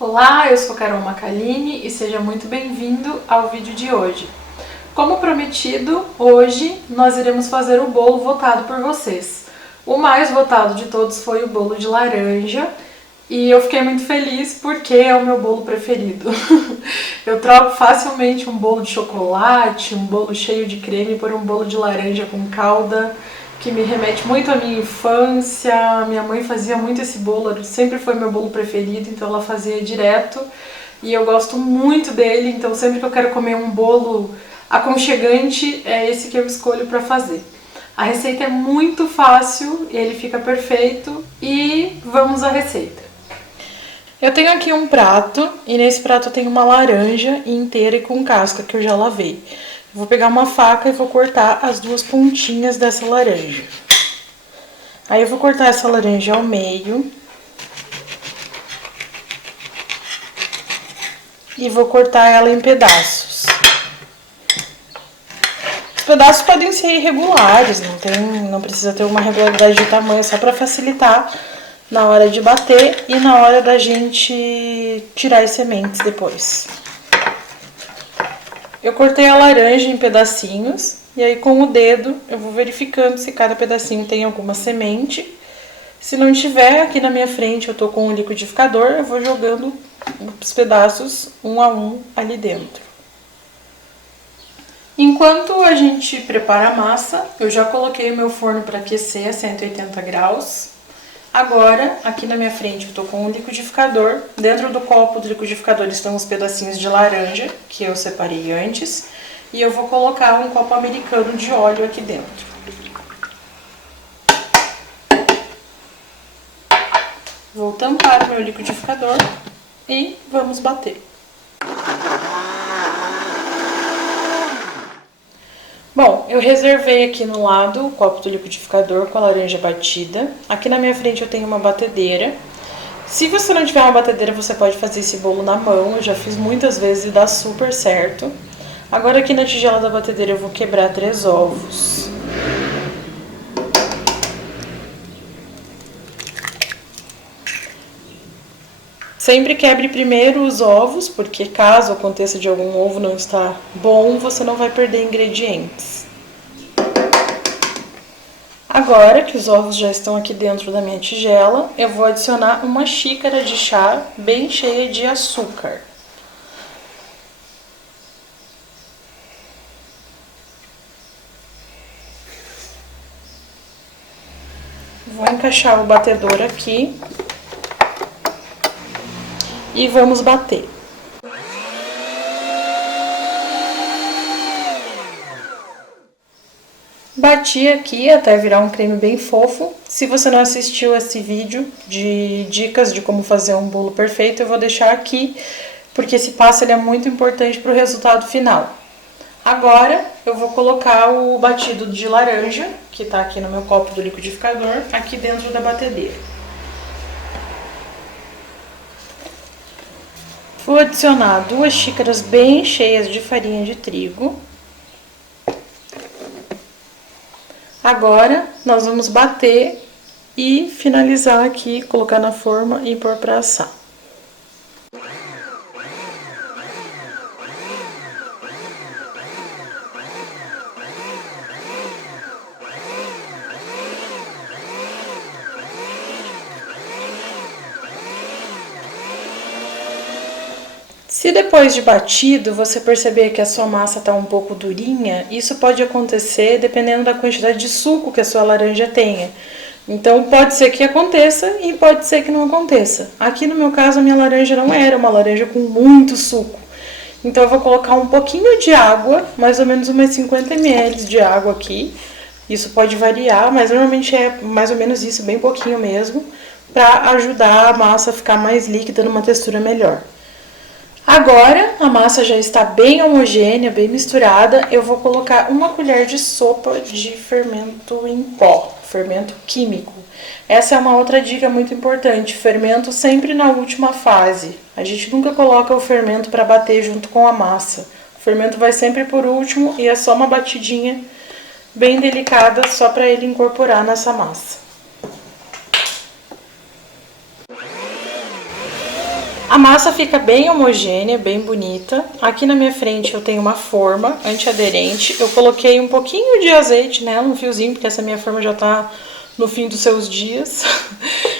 Olá, eu sou Carol Macaline e seja muito bem-vindo ao vídeo de hoje. Como prometido, hoje nós iremos fazer o bolo votado por vocês. O mais votado de todos foi o bolo de laranja e eu fiquei muito feliz porque é o meu bolo preferido. Eu troco facilmente um bolo de chocolate, um bolo cheio de creme por um bolo de laranja com calda, que me remete muito à minha infância. Minha mãe fazia muito esse bolo, sempre foi meu bolo preferido, então ela fazia direto e eu gosto muito dele, então sempre que eu quero comer um bolo aconchegante, é esse que eu escolho para fazer. A receita é muito fácil, ele fica perfeito e vamos à receita. Eu tenho aqui um prato e nesse prato eu tenho uma laranja inteira e com casca que eu já lavei. Eu vou pegar uma faca e vou cortar as duas pontinhas dessa laranja. Aí eu vou cortar essa laranja ao meio. E vou cortar ela em pedaços. Os pedaços podem ser irregulares, não precisa ter uma regularidade de tamanho, só para facilitar na hora de bater e na hora da gente tirar as sementes depois. Eu cortei a laranja em pedacinhos e aí com o dedo eu vou verificando se cada pedacinho tem alguma semente. Se não tiver, aqui na minha frente eu tô com um liquidificador, eu vou jogando os pedaços um a um ali dentro. Enquanto a gente prepara a massa, eu já coloquei o meu forno para aquecer a 180 graus. Agora, aqui na minha frente eu tô com um liquidificador. Dentro do copo do liquidificador estão os pedacinhos de laranja, que eu separei antes. E eu vou colocar um copo americano de óleo aqui dentro. Vou tampar o meu liquidificador e vamos bater. Bom, eu reservei aqui no lado o copo do liquidificador com a laranja batida. Aqui na minha frente eu tenho uma batedeira. Se você não tiver uma batedeira, você pode fazer esse bolo na mão. Eu já fiz muitas vezes e dá super certo. Agora aqui na tigela da batedeira eu vou quebrar 3 ovos. Sempre quebre primeiro os ovos, porque caso aconteça de algum ovo não estar bom, você não vai perder ingredientes. Agora que os ovos já estão aqui dentro da minha tigela, eu vou adicionar uma xícara de chá bem cheia de açúcar. Vou encaixar o batedor aqui. E vamos bater. Bati aqui até virar um creme bem fofo. Se você não assistiu esse vídeo de dicas de como fazer um bolo perfeito, eu vou deixar aqui, porque esse passo ele é muito importante para o resultado final. Agora eu vou colocar o batido de laranja, que está aqui no meu copo do liquidificador, aqui dentro da batedeira. Vou adicionar 2 xícaras bem cheias de farinha de trigo. Agora, nós vamos bater e finalizar aqui, colocar na forma e pôr para assar. Se depois de batido você perceber que a sua massa está um pouco durinha, isso pode acontecer dependendo da quantidade de suco que a sua laranja tenha. Então pode ser que aconteça e pode ser que não aconteça. Aqui no meu caso a minha laranja não era uma laranja com muito suco. Então eu vou colocar um pouquinho de água, mais ou menos umas 50 ml de água aqui. Isso pode variar, mas normalmente é mais ou menos isso, bem pouquinho mesmo, para ajudar a massa a ficar mais líquida, numa textura melhor. Agora, a massa já está bem homogênea, bem misturada, eu vou colocar 1 colher de sopa de fermento em pó, fermento químico. Essa é uma outra dica muito importante, fermento sempre na última fase. A gente nunca coloca o fermento para bater junto com a massa. O fermento vai sempre por último e é só uma batidinha bem delicada só para ele incorporar nessa massa. A massa fica bem homogênea, bem bonita. Aqui na minha frente eu tenho uma forma antiaderente. Eu coloquei um pouquinho de azeite nela, um fiozinho, porque essa minha forma já tá no fim dos seus dias.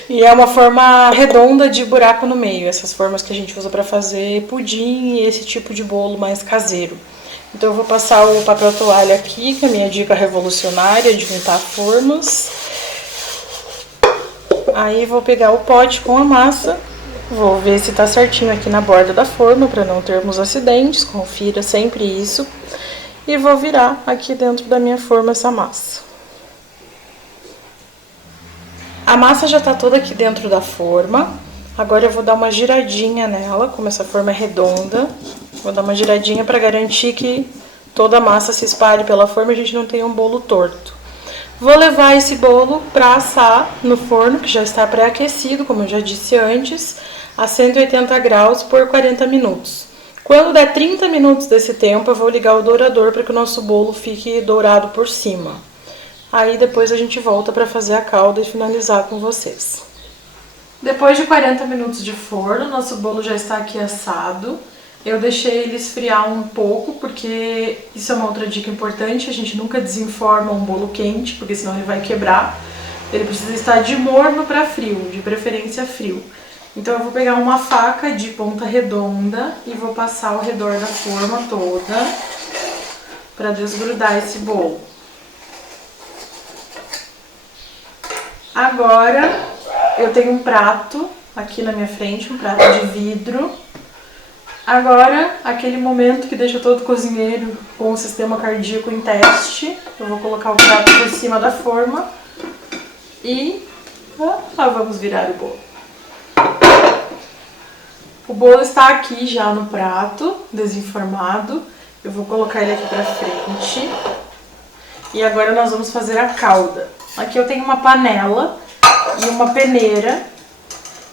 E é uma forma redonda de buraco no meio, essas formas que a gente usa para fazer pudim e esse tipo de bolo mais caseiro. Então eu vou passar o papel toalha aqui, que é a minha dica revolucionária de untar formas. Aí vou pegar o pote com a massa, vou ver se tá certinho aqui na borda da forma para não termos acidentes, confira sempre isso. E vou virar aqui dentro da minha forma essa massa. A massa já tá toda aqui dentro da forma. Agora eu vou dar uma giradinha nela, como essa forma é redonda. Vou dar uma giradinha para garantir que toda a massa se espalhe pela forma e a gente não tenha um bolo torto. Vou levar esse bolo para assar no forno, que já está pré-aquecido, como eu já disse antes, a 180 graus por 40 minutos. Quando der 30 minutos desse tempo, eu vou ligar o dourador para que o nosso bolo fique dourado por cima. Aí depois a gente volta para fazer a calda e finalizar com vocês. Depois de 40 minutos de forno, nosso bolo já está aqui assado. Eu deixei ele esfriar um pouco, porque isso é uma outra dica importante, a gente nunca desenforma um bolo quente, porque senão ele vai quebrar. Ele precisa estar de morno para frio, de preferência frio. Então eu vou pegar uma faca de ponta redonda e vou passar ao redor da forma toda para desgrudar esse bolo. Agora eu tenho um prato aqui na minha frente, um prato de vidro. Agora, aquele momento que deixa todo cozinheiro com o sistema cardíaco em teste. Eu vou colocar o prato por cima da forma e lá vamos virar o bolo. O bolo está aqui já no prato, desenformado. Eu vou colocar ele aqui pra frente. E agora nós vamos fazer a calda. Aqui eu tenho uma panela e uma peneira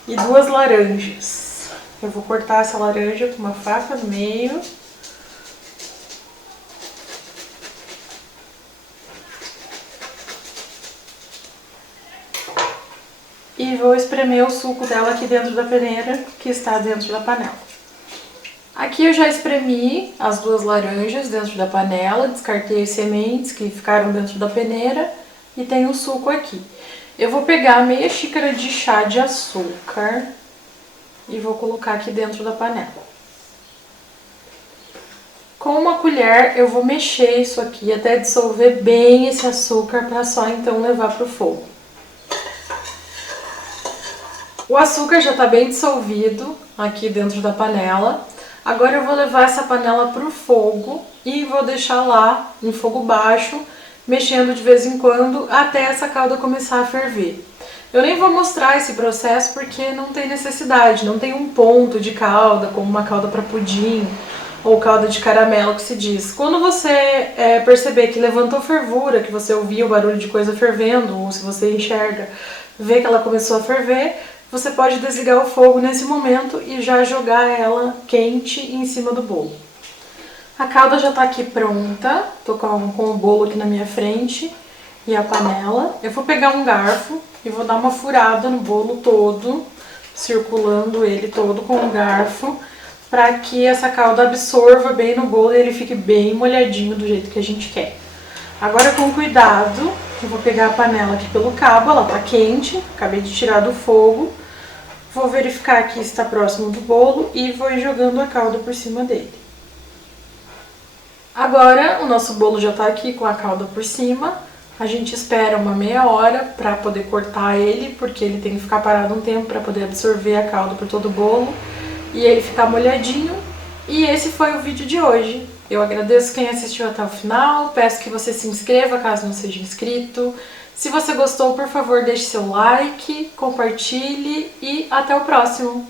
e 2 laranjas. Eu vou cortar essa laranja com uma faca no meio. E vou espremer o suco dela aqui dentro da peneira, que está dentro da panela. Aqui eu já espremi as 2 laranjas dentro da panela, descartei as sementes que ficaram dentro da peneira e tem o suco aqui. Eu vou pegar meia xícara de chá de açúcar e vou colocar aqui dentro da panela. Com uma colher eu vou mexer isso aqui até dissolver bem esse açúcar para só então levar para o fogo. O açúcar já está bem dissolvido aqui dentro da panela. Agora eu vou levar essa panela para o fogo e vou deixar lá em fogo baixo, mexendo de vez em quando até essa calda começar a ferver. Eu nem vou mostrar esse processo porque não tem necessidade, não tem um ponto de calda, como uma calda para pudim ou calda de caramelo que se diz. Quando você perceber que levantou fervura, que você ouviu o barulho de coisa fervendo, ou se você enxerga, vê que ela começou a ferver, você pode desligar o fogo nesse momento e já jogar ela quente em cima do bolo. A calda já está aqui pronta, tô com o bolo aqui na minha frente e a panela. Eu vou pegar um garfo e vou dar uma furada no bolo todo, circulando ele todo com o garfo, para que essa calda absorva bem no bolo e ele fique bem molhadinho do jeito que a gente quer. Agora com cuidado, eu vou pegar a panela aqui pelo cabo, ela tá quente, acabei de tirar do fogo. Vou verificar aqui se está próximo do bolo e vou ir jogando a calda por cima dele. Agora o nosso bolo já tá aqui com a calda por cima. A gente espera uma meia hora para poder cortar ele, porque ele tem que ficar parado um tempo para poder absorver a calda por todo o bolo e ele ficar molhadinho. E esse foi o vídeo de hoje. Eu agradeço quem assistiu até o final, peço que você se inscreva caso não seja inscrito. Se você gostou, por favor, deixe seu like, compartilhe e até o próximo!